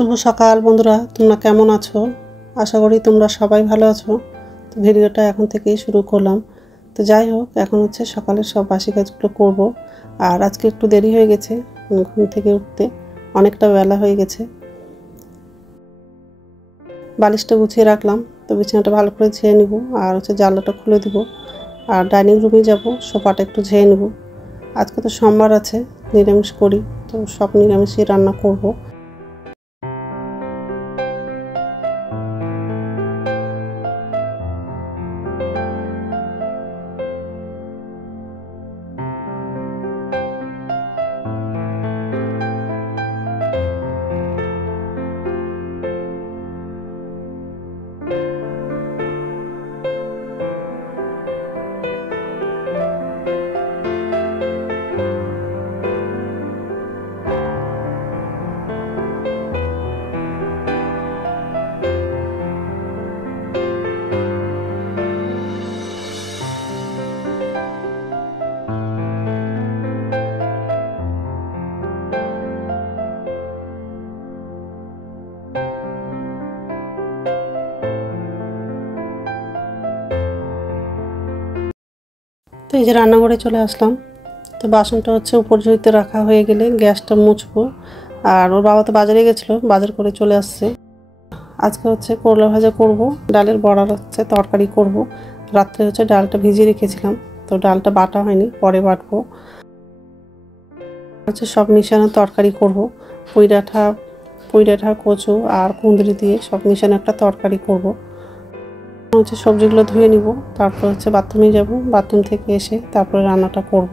শুভ সকাল বন্ধুরা, তোমরা কেমন আছো? আশা করি তোমরা সবাই ভালো আছো। তো ভিডিওটা এখন থেকেই শুরু করলাম। তো যাই হোক, এখন হচ্ছে সকালের সব বাসি কাজগুলো করব। আর আজকে একটু দেরি হয়ে গেছে ঘুম থেকে উঠতে, অনেকটা বেলা হয়ে গেছে। বালিশটা গুছিয়ে রাখলাম, তো বিছানাটা ভালো করে ঝেড়ে নিব। আর হচ্ছে জানলাটা খুলে দিব। আর ডাইনিং রুমে যাব, সোফাটা একটু ঝেড়ে নেব। আজকে তো সোমবার আছে, নিরামিষ করি, তো সব নিরামিষই রান্না করব। তো এই যে রান্নাঘরে চলে আসলাম। তো বাসনটা হচ্ছে উপর ঝুড়িতে রাখা হয়ে গেলে গ্যাসটা মুছবো। আর ওর বাবা তো বাজারে গেছিলো, বাজার করে চলে আসছে। আজকে হচ্ছে করলা ভাজা করব, ডালের বড়া হচ্ছে তরকারি করব। রাত্রে হচ্ছে ডালটা ভিজিয়ে রেখেছিলাম, তো ডালটা বাটা হয়নি, পরে বাটবো। হচ্ছে সব মিশানো তরকারি করব। পুঁই ডাঁটা কচু আর কুঁদরি দিয়ে সব মিশানো একটা তরকারি করব। হচ্ছে সবজিগুলো ধুয়ে নিব, তারপর হচ্ছে বাথরুমে যাব, বাথরুম থেকে এসে তারপরে রান্নাটা করব।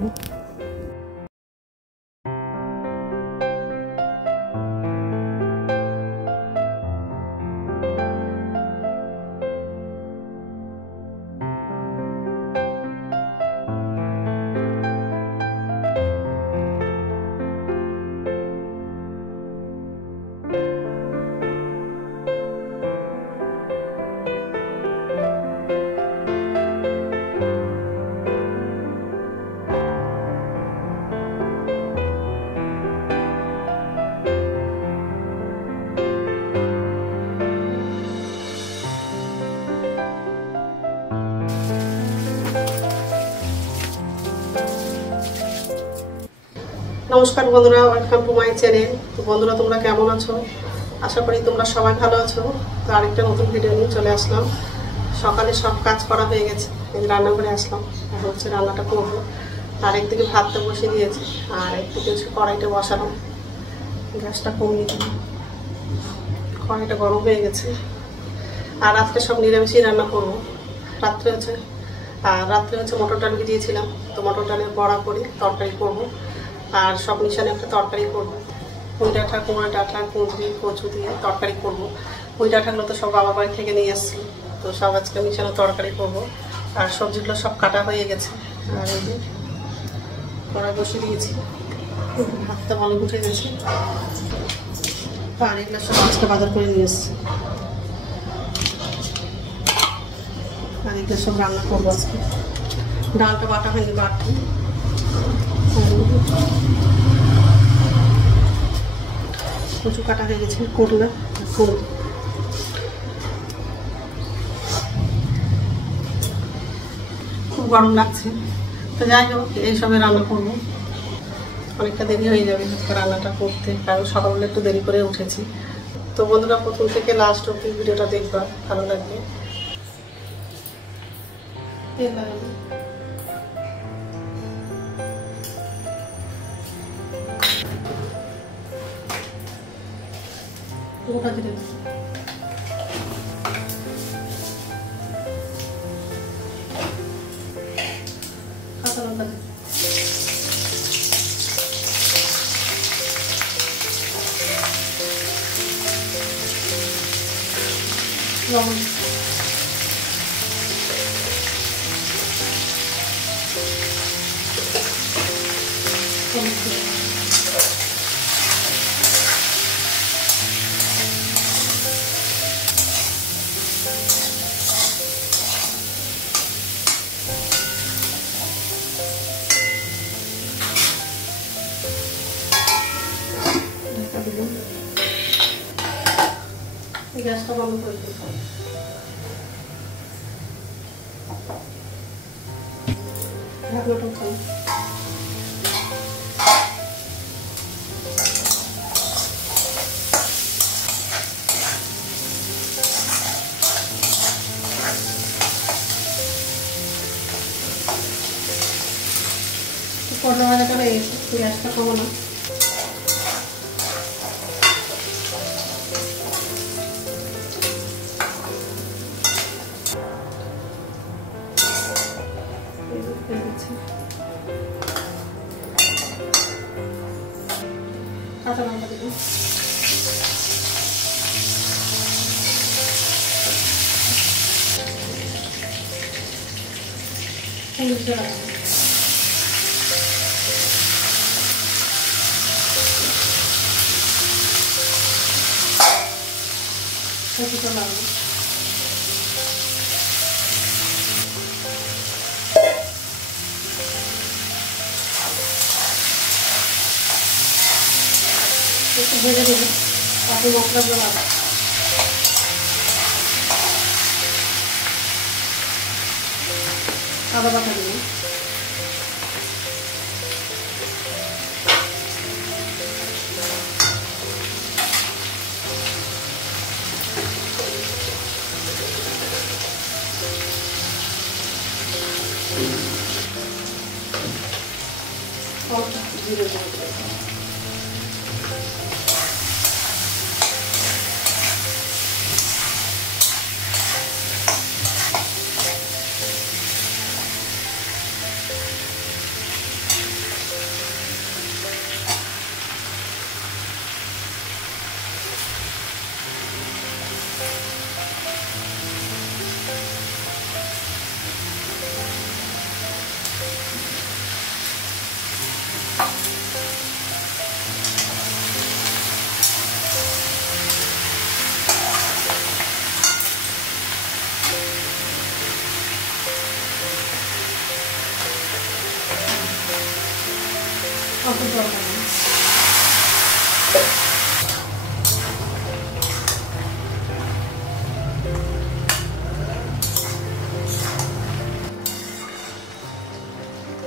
নমস্কার বন্ধুরা, ওয়েলকাম টু মাই চ্যানেল। তো বন্ধুরা, তোমরা কেমন আছো? আশা করি তোমরা সবাই ভালো আছো। তো আরেকটা নতুন ভিডিও নিয়ে চলে আসলাম। সকালে সব কাজ করা হয়ে গেছে, রান্না করে আসলাম। এখন হচ্ছে রান্নাটা করবো। আর একদিকে ভাতটা বসিয়ে দিয়েছি, আর একদিকে হচ্ছে কড়াইটা বসানো। গ্যাসটা কমিয়ে দিই, কড়াইটা গরম হয়ে গেছে। আর আজকে সব নিরামিষই রান্না করবো। রাত্রে হচ্ছে মটর ডাল ভিজিয়েছিলাম, তো মটর ডালের বড়া করে তরকারি করবো। আর সব মিশানো একটা তরকারি করবো। পুঁই ডাঁটা, কুমড়ো ডাঁটা, কুঁদরি, কচু দিয়ে তরকারি করবো। পুঁই ডাঁটাগুলো তো সব বাবা বাড়ি থেকে নিয়ে এসেছি, তো সব আজকে মিশানো তরকারি করবো। আর সবজিগুলো সব কাটা হয়ে গেছে। আর এই যে কড়াই বসিয়ে দিয়েছি, ভাতটা অনেক উঠে গেছে। আর এগুলো সব আজকে বাজার করে নিয়ে এসেছি। আর এগুলো সব রান্না করবো আজকে। ডালটা বাটা হয়নি, বাটবো। কচু কাটা হয়ে গেছে, করলা খুব গরম লাগছে। তো যাই হোক, এইসবে রান্না করবো। অনেকটা দেরি হয়ে যাবে আজকে রান্নাটা করতে, কারণ সকালবেলা একটু দেরি করে উঠেছি। তো বন্ধুরা, প্রথম থেকে লাস্ট অব্দি ভিডিওটা দেখবা, ভালো লাগবে। গোটা জিরে কাঁচা লঙ্কা লবণ, গ্যাসটা বন্ধ করে দিই। ঢাকনাটা উঠাই। করলা ভাজাটা হয়ে গেছে, গ্যাসটা কমানো। কাঁচা লঙ্কা দেবো, হলুদ দেওয়া, কিছুটা লাগবে। একটু ভেজে দেবো, তারপর মশলাগুলো লাগবে। আদা বাটা দেবো, জিরে দেবো,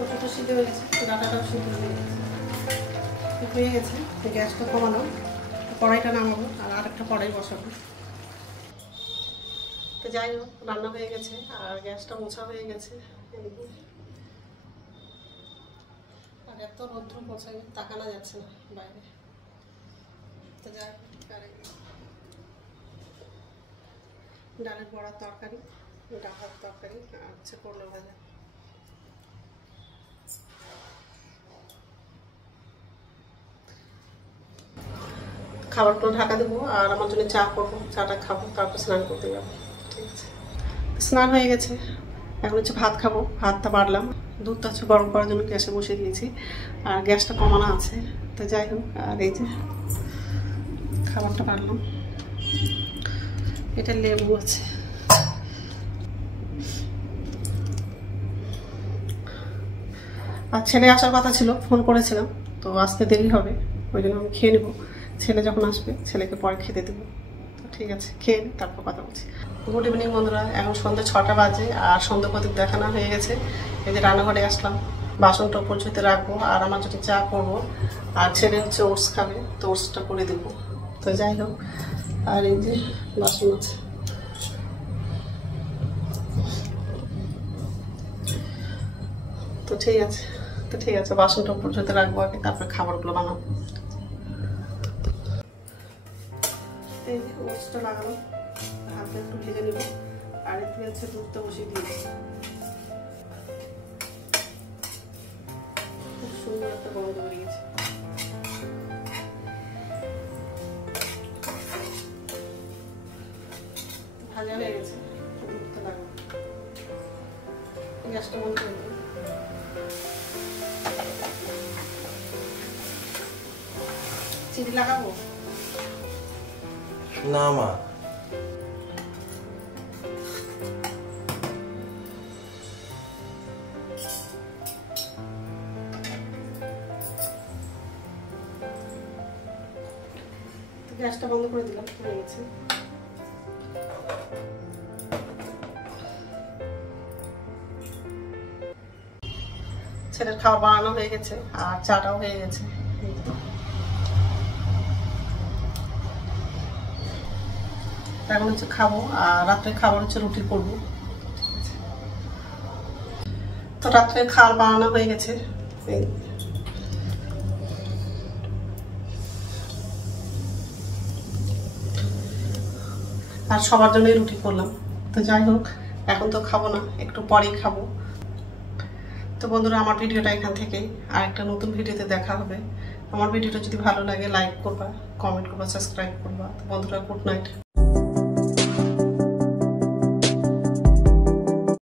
ওটা সিদ্ধ হয়ে গেছে, ডাটাটাও সিদ্ধ হয়ে গেছে। গ্যাসটা কমানো, কড়াইটা নামাবো আর আরেকটা কড়াই বসাবো। তো যাই হোক, রান্না হয়ে গেছে আর গ্যাসটা মোছা হয়ে গেছে। আর এত রৌদ্র পৌঁছায় তাকানো যাচ্ছে না বাইরে। তো যাই হোক, ডালের বড়ার তরকারি, ডালের তরকারি আর হচ্ছে করলা ভাজা। খাবারগুলো ঢাকা দেবো আর আমার জন্য চা করবো, চাটা খাবো, তারপর স্নান করতে যাবো। ঠিক আছে, স্নান হয়ে গেছে, এখন হচ্ছে ভাত খাবো। ভাতটা বাড়লাম, দুধটা হচ্ছে গরম করার জন্য গ্যাসে বসিয়ে দিয়েছি আর গ্যাসটা কমানো আছে। তো যাই হোক, আর এই যে খাবারটা বাড়লাম, এটা লেবু আছে। আর ছেলে আসার কথা ছিল, ফোন করেছিলাম, তো আসতে দেরি হবে, ওই জন্য আমি খেয়ে নেবো। ছেলে যখন আসবে ছেলেকে পরে খেতে দেবো। তো ঠিক আছে, খেয়ে নিই, তারপর কথা বলছি। গুড ইভিনিং বন্ধুরা, এখন সন্ধ্যে 6টা বাজে আর সন্ধ্যা প্রদীপ দেখানো হয়ে গেছে। এই যে রান্নাঘরে আসলাম, বাসনটা উপর ঝুঁতে রাখবো আর আমার জন্য চা করবো। আর ছেলে হচ্ছে ওটস খাবে, তো ওটসটা করে দেবো। তো যাই হোক, আর এই যে বাসন আছে। তো ঠিক আছে, বাসনটা উপর ঝুঁতে রাখবো আগে, তারপরে খাবারগুলো বানাবো। এই যে ওটসটা লাগানো, হাতে একটু ভেজে নেব আর একটু হচ্ছে দুধটা বসিয়ে দিয়েছি। খুব সুন্দর একটা গন্ধ বেরিয়েছে। ভাজা হয়ে গেছে, দুধটা লাগাবো। গ্যাসটা বন্ধ করে দেবো। চিনি লাগাবো না মা, গ্যাসটা বন্ধ করে দিলাম, হয়ে গেছে। ছেলের খাবার বানানো হয়ে গেছে আর চাটাও হয়ে গেছে। এখন হচ্ছে খাবো, আর রাত্রে খাবার হচ্ছে রুটি করবো। তো রাত্রে খাবার বানানো হয়ে গেছে, আর সবার জন্যই রুটি করলাম। তো যাই হোক, এখন তো খাবো না, একটু পরেই খাবো। তো বন্ধুরা, আমার ভিডিওটা এখান থেকেই, আর একটা নতুন ভিডিওতে দেখা হবে। আমার ভিডিওটা যদি ভালো লাগে লাইক করবা, কমেন্ট করবা, সাবস্ক্রাইব করবা। তো বন্ধুরা, গুড নাইট।